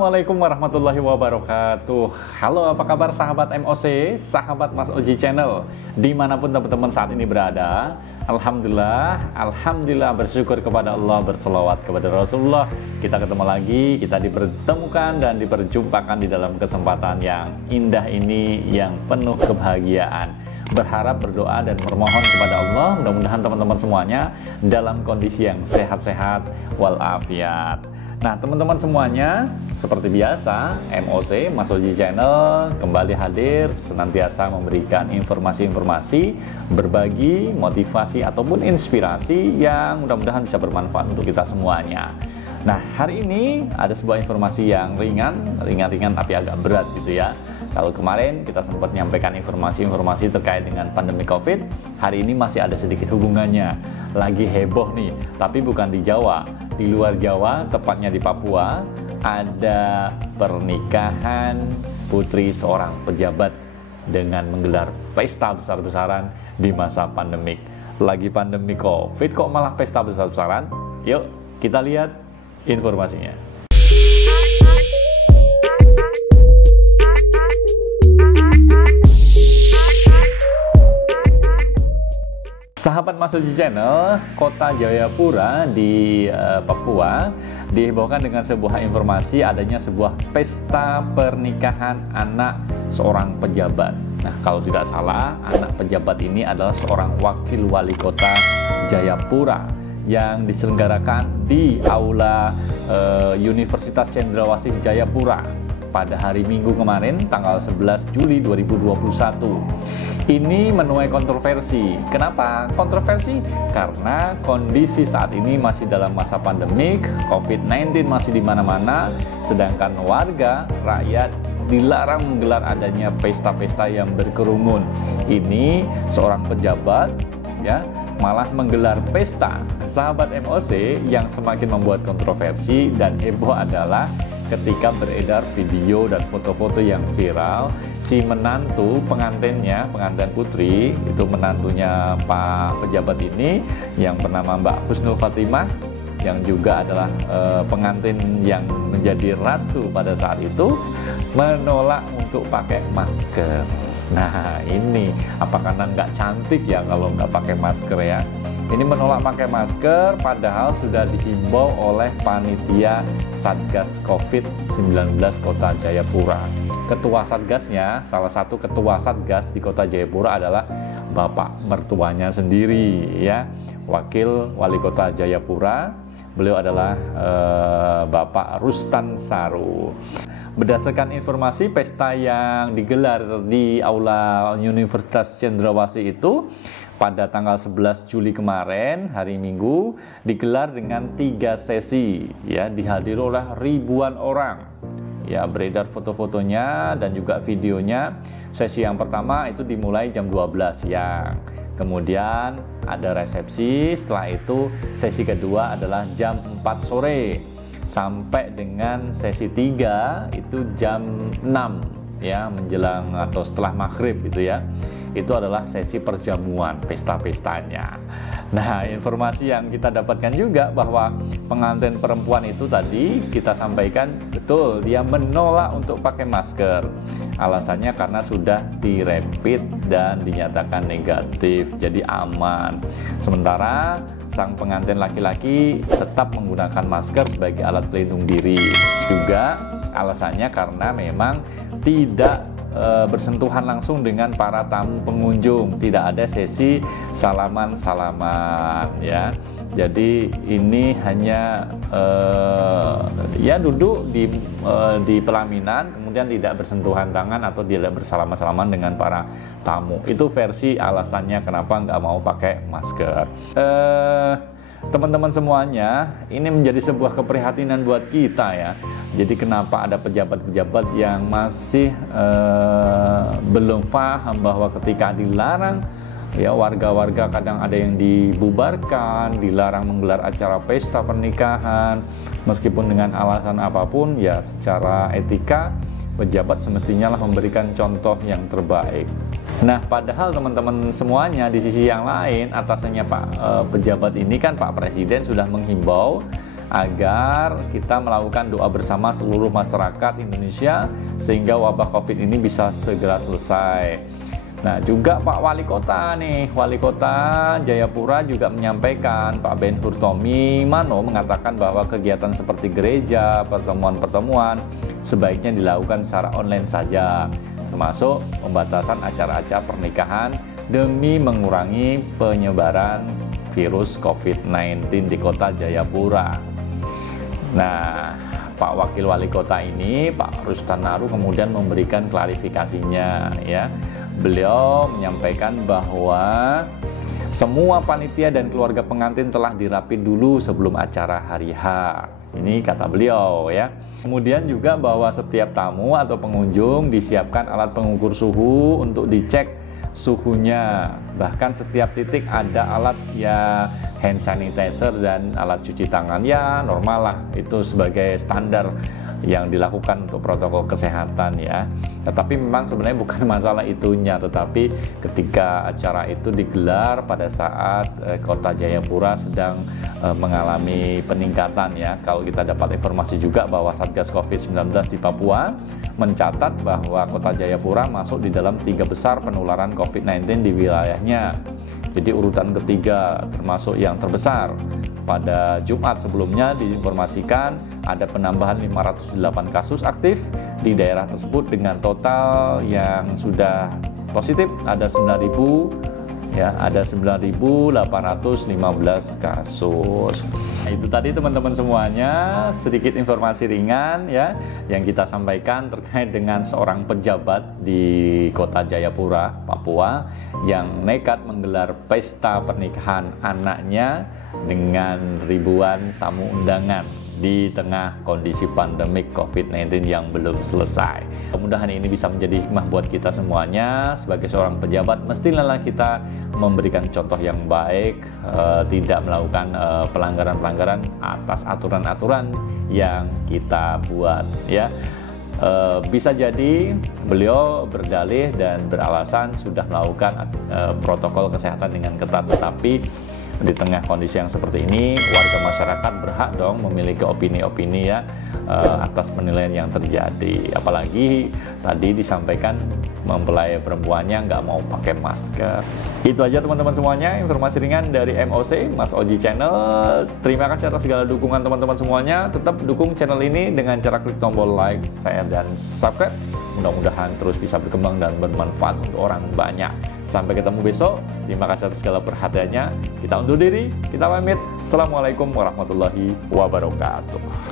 Assalamualaikum warahmatullahi wabarakatuh. Halo, apa kabar sahabat MOC, sahabat Mas Oji Channel, dimanapun teman-teman saat ini berada. Alhamdulillah bersyukur kepada Allah, berselawat kepada Rasulullah. Kita ketemu lagi, kita dipertemukan dan diperjumpakan di dalam kesempatan yang indah ini, yang penuh kebahagiaan. Berharap, berdoa, dan bermohon kepada Allah, mudah-mudahan teman-teman semuanya dalam kondisi yang sehat-sehat walafiat. Nah, teman-teman semuanya, seperti biasa, MOC, Mas Oji Channel, kembali hadir, senantiasa memberikan informasi-informasi, berbagi, motivasi, ataupun inspirasi yang mudah-mudahan bisa bermanfaat untuk kita semuanya. Nah, hari ini ada sebuah informasi yang ringan tapi agak berat gitu ya. Kalau kemarin kita sempat menyampaikan informasi-informasi terkait dengan pandemi COVID, hari ini masih ada sedikit hubungannya. Lagi heboh nih, tapi bukan di Jawa. Di luar Jawa, tepatnya di Papua, ada pernikahan putri seorang pejabat dengan menggelar pesta besar-besaran di masa pandemik. Lagi pandemi COVID kok malah pesta besar-besaran? Yuk, kita lihat informasinya. Sahabat Mas Oji Channel, kota Jayapura di Papua dihebohkan dengan sebuah informasi adanya sebuah pesta pernikahan anak seorang pejabat. Nah, kalau tidak salah, anak pejabat ini adalah seorang wakil wali kota Jayapura yang diselenggarakan di Aula Universitas Cendrawasih Jayapura pada hari Minggu kemarin, tanggal 11 Juli 2021. Ini menuai kontroversi. Kenapa kontroversi? Karena kondisi saat ini masih dalam masa pandemik, COVID-19 masih di mana-mana, sedangkan warga, rakyat dilarang menggelar adanya pesta-pesta yang berkerumun. Ini seorang pejabat ya malah menggelar pesta. Sahabat MOC, yang semakin membuat kontroversi dan heboh adalah ketika beredar video dan foto-foto yang viral, si menantu pengantinnya, pengantin putri, itu menantunya Pak pejabat ini yang bernama Mbak Husnul Fatimah, yang juga adalah pengantin yang menjadi ratu pada saat itu, menolak untuk pakai masker. Nah, ini apakah nggak cantik ya kalau nggak pakai masker ya? Ini menolak pakai masker padahal sudah dihimbau oleh panitia Satgas COVID-19 Kota Jayapura. Ketua Satgasnya, salah satu ketua Satgas di Kota Jayapura adalah bapak mertuanya sendiri ya, wakil wali Kota Jayapura. Beliau adalah Bapak Rustan Saru. Berdasarkan informasi, pesta yang digelar di Aula Universitas Cendrawasih itu pada tanggal 11 Juli kemarin, hari Minggu, digelar dengan 3 sesi ya, dihadiri oleh ribuan orang. Ya, beredar foto-fotonya dan juga videonya. Sesi yang pertama itu dimulai jam 12 siang. Kemudian ada resepsi, setelah itu sesi kedua adalah jam 4 sore sampai dengan sesi 3 itu jam 6 ya, menjelang atau setelah maghrib gitu ya. Itu adalah sesi perjamuan pesta-pestanya. Nah, informasi yang kita dapatkan juga bahwa pengantin perempuan itu tadi kita sampaikan, betul, dia menolak untuk pakai masker. Alasannya karena sudah dirapid dan dinyatakan negatif, jadi aman. Sementara sang pengantin laki-laki tetap menggunakan masker sebagai alat pelindung diri. Juga alasannya karena memang tidak bersentuhan langsung dengan para tamu pengunjung, tidak ada sesi salaman-salaman ya. Jadi ini hanya ya duduk di pelaminan, kemudian tidak bersentuhan tangan atau tidak bersalaman-salaman dengan para tamu. Itu versi alasannya kenapa nggak mau pakai masker. Teman-teman semuanya, ini menjadi sebuah keprihatinan buat kita ya. Jadi kenapa ada pejabat-pejabat yang masih belum paham bahwa ketika dilarang ya, warga-warga kadang ada yang dibubarkan, dilarang menggelar acara pesta pernikahan meskipun dengan alasan apapun ya, secara etika pejabat semestinya lah memberikan contoh yang terbaik. Nah, padahal teman-teman semuanya di sisi yang lain, atasannya Pak pejabat ini kan Pak Presiden sudah menghimbau agar kita melakukan doa bersama seluruh masyarakat Indonesia sehingga wabah COVID ini bisa segera selesai. Nah, juga Pak Wali Kota nih, Wali Kota Jayapura juga menyampaikan, Pak Ben Hur Tommy Mano mengatakan bahwa kegiatan seperti gereja, pertemuan-pertemuan sebaiknya dilakukan secara online saja, termasuk pembatasan acara-acara pernikahan demi mengurangi penyebaran virus COVID-19 di Kota Jayapura. Nah, Pak Wakil Wali Kota ini, Pak Rustanaru, kemudian memberikan klarifikasinya ya. Beliau menyampaikan bahwa semua panitia dan keluarga pengantin telah dirapin dulu sebelum acara hari H. Ini kata beliau ya. Kemudian juga bahwa setiap tamu atau pengunjung disiapkan alat pengukur suhu untuk dicek suhunya. Bahkan setiap titik ada alat ya, hand sanitizer dan alat cuci tangan, ya normal lah, itu sebagai standar yang dilakukan untuk protokol kesehatan ya. Tetapi memang sebenarnya bukan masalah itunya, tetapi ketika acara itu digelar pada saat Kota Jayapura sedang mengalami peningkatan ya. Kalau kita dapat informasi juga bahwa Satgas COVID-19 di Papua mencatat bahwa Kota Jayapura masuk di dalam 3 besar penularan COVID-19 di wilayahnya. Jadi urutan ketiga termasuk yang terbesar. Pada Jumat sebelumnya diinformasikan ada penambahan 508 kasus aktif di daerah tersebut dengan total yang sudah positif ada 9.000 ya, ada 9.815 kasus. Nah, itu tadi teman-teman semuanya sedikit informasi ringan ya yang kita sampaikan terkait dengan seorang pejabat di Kota Jayapura, Papua yang nekat menggelar pesta pernikahan anaknya dengan ribuan tamu undangan di tengah kondisi pandemik COVID-19 yang belum selesai. Mudah-mudahan ini bisa menjadi hikmah buat kita semuanya. Sebagai seorang pejabat, mestilah kita memberikan contoh yang baik, tidak melakukan pelanggaran-pelanggaran atas aturan-aturan yang kita buat ya. Bisa jadi beliau berdalih dan beralasan sudah melakukan protokol kesehatan dengan ketat, tetapi di tengah kondisi yang seperti ini warga masyarakat berhak dong memiliki opini-opini ya atas penilaian yang terjadi. Apalagi tadi disampaikan mempelai perempuannya nggak mau pakai masker. Itu aja teman-teman semuanya informasi ringan dari MOC Mas Oji Channel. Terima kasih atas segala dukungan teman-teman semuanya. Tetap dukung channel ini dengan cara klik tombol like, share, dan subscribe. Mudah-mudahan terus bisa berkembang dan bermanfaat untuk orang banyak. Sampai ketemu besok. Terima kasih atas segala perhatiannya. Kita undur diri, kita pamit. Assalamualaikum warahmatullahi wabarakatuh.